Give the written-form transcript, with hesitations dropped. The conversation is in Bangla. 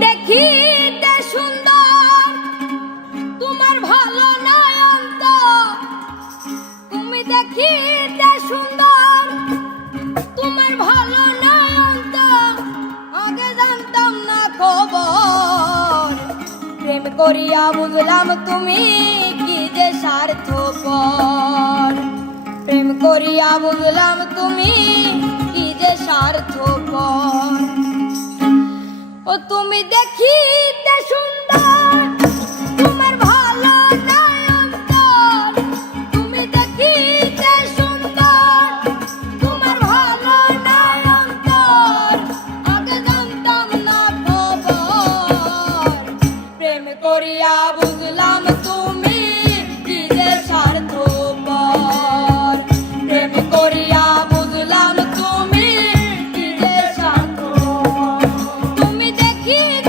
দেখিতে সুন্দর তোমার ভালো নয়ন তো, তুমি দেখিতে সুন্দর তোমার ভালো নয়ন তো, আগে জানতাম না খবর। প্রেম করিয়া বুঝলাম তুমি কি যে স্বার্থপর, প্রেম করিয়া বুঝলাম তুমি কি যে স্বার্থপর। ও তুমি দেখিতে সুন্দর তোমার ভালো নয়ন তো, তুমি দেখিতে সুন্দর তোমার ভালো নয়ন তো, আগে জানতাম না খবর। প্রেম করিয়া বুঝলাম তুমি কি যে স্বার্থপর, প্রেম করিয়া বুঝলাম তুমি কি যে স্বার্থপর। তুমি দেখিতে